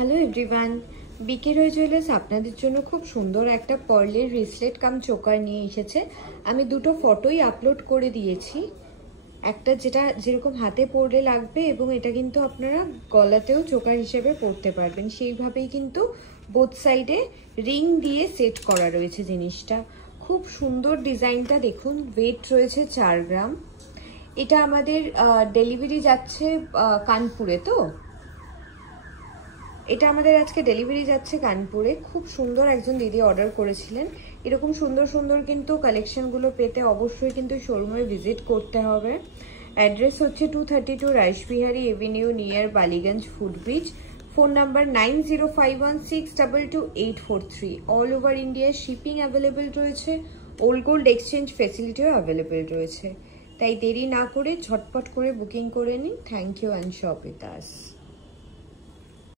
Hello everyone, বিকে রয় jewellers আপনাদের জন্য খুব সুন্দর একটা পার্লের রিসলেট কাম চোকার নিয়ে এসেছে। আমি দুটো ফটোই আপলোড করে দিয়েছি, একটা যেটা যেরকম হাতে পরলে লাগবে এবং এটা কিন্তু আপনারা গলাতেও চোকার হিসেবে পরতে পারবেন, সেইভাবেই কিন্তু বোথ সাইডে রিং দিয়ে সেট করা রয়েছে জিনিসটা। খুব সুন্দর ডিজাইনটা দেখুন, ওয়েট রয়েছে 4 গ্রাম। এটা আমাদের ডেলিভারি যাচ্ছে কানপুরে, তো এটা আমাদের আজকে ডেলিভারি যাচ্ছে কানপুরে। খুব সুন্দর একজন দিদি অর্ডার করেছিলেন। এরকম সুন্দর সুন্দর কিন্তু কালেকশনগুলো পেতে অবশ্যই কিন্তু শোরুমে ভিজিট করতে হবে। অ্যাড্রেস হচ্ছে 232 Rashbehari avenue near Ballygunge footbridge. Phone number 9051622843। All over India shipping available রয়েছে, ওল্ড গোল্ড এক্সচেঞ্জ ফেসিলিটিও অ্যাভেলেবেল রয়েছে। তাই দেরি না করে ঝটপট করে বুকিং করে নিন। Thank you and shop with us.